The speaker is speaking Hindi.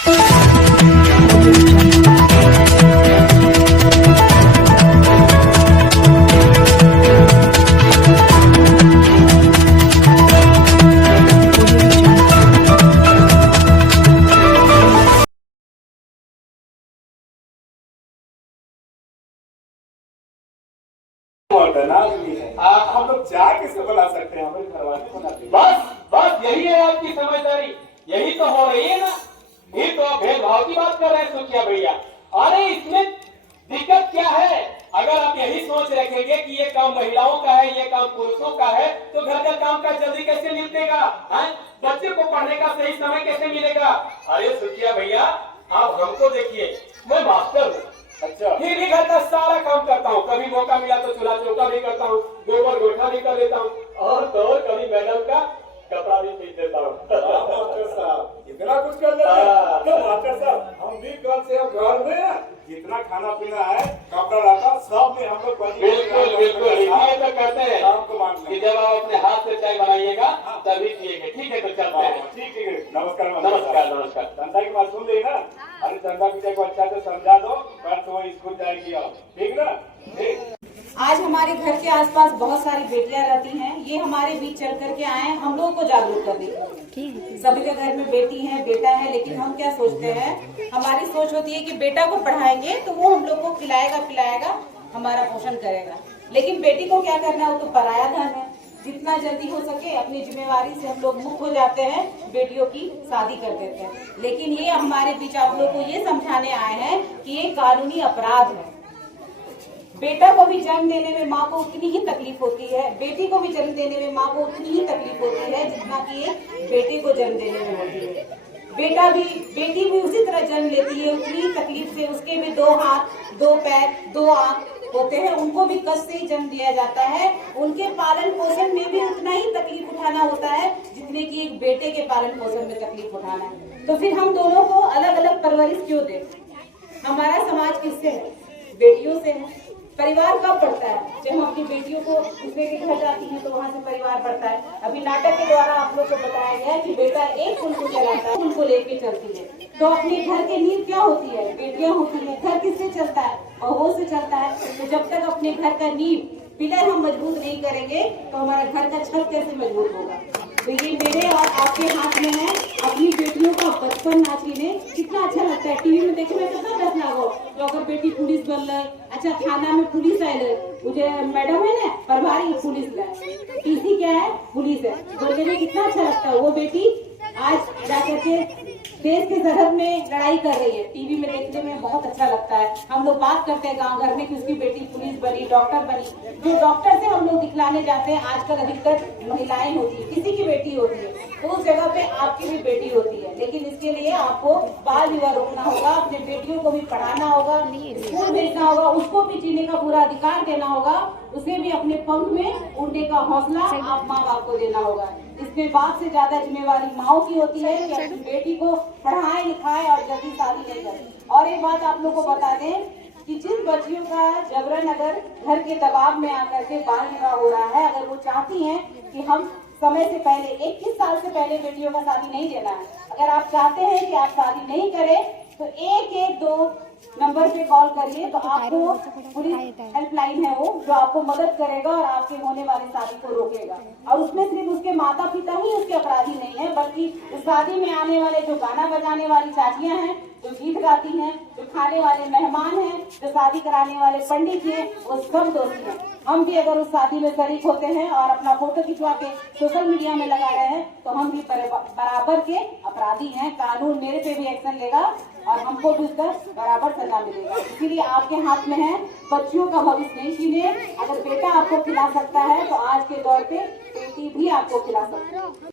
हम लोग चाय किसे बुला सकते हैं, हमारे घर वाले बनाते हैं। बस बस यही है आपकी समझदारी, यही तो हो रही है ना। ये तो आप भेदभाव की बात कर रहे हैं सुखिया भैया। अरे इसमें दिक्कत क्या है? अगर आप यही सोच रखेंगे कि ये काम महिलाओं का है, ये काम पुरुषों का है, तो घर का काम का जल्दी कैसे निपटेगा? बच्चे को पढ़ने का सही समय कैसे मिलेगा? अरे सुखिया भैया, आप हमको देखिए, मैं मास्टर हूँ, अच्छा, फिर भी घर का सारा काम करता हूँ। कभी मौका मिला तो चूल्हा चौका भी करता हूँ, गोबर गोठा भी कर लेता हूँ, और तो कभी मैडम का कपड़ा भी सीख देता हूँ। मास्टर साहब इतना कुछ कर लेते हैं। तो मास्टर साहब हम भी कल से घर में जितना खाना पीना है, कपड़ा रहता सब में हम लोग बिल्कुल बिल्कुल ये तो कहते हैं आपको मान कि जब आप अपने हाथ से चाय बनाइएगा तभी पिएंगे। ठीक है, तो चलते हैं। ठीक है, नमस्कार नमस्कार नमस्कार। चंदा की बात सुन ली ना? अरे चंदा पिता को अच्छा से समझा दो, कल तो वो स्कूल जाएगी। और ठीक ना? ठीक। आज हमारे घर के आसपास बहुत सारी बेटियां रहती हैं। ये हमारे बीच चल करके आए हैं हम लोगों को जागरूक करने के लिए। सभी के घर में बेटी है, बेटा है, लेकिन हम क्या सोचते हैं, हमारी सोच होती है कि बेटा को पढ़ाएंगे तो वो हम लोग को खिलाएगा पिलाएगा, हमारा पोषण करेगा। लेकिन बेटी को क्या करना है, वो तो पराया धन है। जितना जल्दी हो सके अपनी जिम्मेवारी से हम लोग मुक्त हो जाते हैं, बेटियों की शादी कर देते हैं। लेकिन ये हमारे बीच आप लोग को ये समझाने आए हैं कि ये कानूनी अपराध है। बेटा को भी जन्म देने में माँ को उतनी ही तकलीफ होती है, बेटी को भी जन्म देने में माँ को उतनी ही तकलीफ होती है जितना कि एक बेटे को जन्म देने में होती है। बेटी भी उसी तरह जन्म लेती है उतनी ही तकलीफ से। उसके भी 2 हाथ 2 पैर 2 आंख होते हैं, उनको भी कष्ट से ही जन्म दिया जाता है। उनके पालन पोषण में भी उतना ही तकलीफ उठाना होता है जितने की एक बेटे के पालन पोषण में तकलीफ उठाना है। तो फिर हम दोनों को अलग अलग परवरिश क्यों दें? हमारा समाज किससे है? बेटियों से है। परिवार कब बढ़ता है? जब हम अपनी बेटियों को दूसरे के घर जाती हैं तो वहाँ से परिवार बढ़ता है। अभी नाटक के द्वारा आप लोग को बताया गया कि बेटा एक पुल को चलाता है, पुल को लेके चलती है। तो अपने घर के नींव क्या होती है? बेटियां होती है। घर किससे चलता है? बहू से चलता है। तो जब तक अपने घर का नींव पिलर हम मजबूत नहीं करेंगे तो हमारा घर का छत कैसे मजबूत होगा? तो ये मेरे और आपके हाथ में है। अपनी बेटियों का बचपन नाच लेने कितना अच्छा लगता है, टीवी में देखने में कितना रस लागो। तो अगर बेटी पुलिस बन रही, अच्छा थाना में पुलिस आए, मुझे मैडम है ना प्रभारी पुलिस लाए, टीसी क्या है? पुलिस है, बोलने में कितना अच्छा लगता है। वो बेटी आज जाकर के देश के सरहद में लड़ाई कर रही है, टीवी में देखने में बहुत अच्छा लगता है। हम लोग बात करते हैं गांव घर में कि उसकी बेटी पुलिस बनी, डॉक्टर बनी। जो डॉक्टर से हम लोग दिखलाने जाते हैं आजकल अधिकतर महिलाएं होती है, किसी की बेटी होती है, तो उस जगह पे आपकी भी बेटी होती है। लेकिन इसके लिए आपको बाल विवाह रोकना होगा, अपने बेटियों को भी पढ़ाना होगा, स्कूल भेजना होगा, उसको भी जीने का पूरा अधिकार देना होगा, उसे भी अपने पंख में उड़ने का हौसला आप माँ बाप को देना होगा। इसमें बाप से ज्यादा जिम्मेवारी माओ की होती है कि अपनी बेटी को पढ़ाए लिखाए और जल्दी शादी नहीं करें। और एक बात आप लोग को बता दें कि जिन बच्चियों का जबरन अगर घर के दबाव में आकर के बाल विवाह हो रहा है, अगर वो चाहती हैं कि हम समय से पहले 21 साल से पहले बेटियों का शादी नहीं देना है, अगर आप चाहते हैं कि आप शादी नहीं करें तो 112 नंबर पे कॉल करिए। तो आपको पुलिस हेल्पलाइन है वो, जो आपको मदद करेगा और आपके होने वाली शादी को रोकेगा। और उसमें सिर्फ उसके माता पिता ही उसके अपराधी नहीं है, बल्कि इस शादी में आने वाले जो गाना बजाने वाली चाचियां हैं, जो गीत गाती हैं, जो खाने वाले मेहमान हैं, जो शादी कराने वाले पंडित हैं, वो सब दोषी हैं। हम भी अगर उस शादी में शरीक होते हैं और अपना फोटो खिंचवा के सोशल मीडिया में लगा रहे हैं तो हम भी बराबर के अपराधी हैं। कानून मेरे पे भी एक्शन लेगा और हमको भी उसका बराबर सजा मिलेगा। इसीलिए आपके हाथ में है, बच्चियों का भविष्य नहीं छीने। अगर बेटा आपको खिला सकता है तो आज के दौर पे बेटी भी आपको खिला सकती है।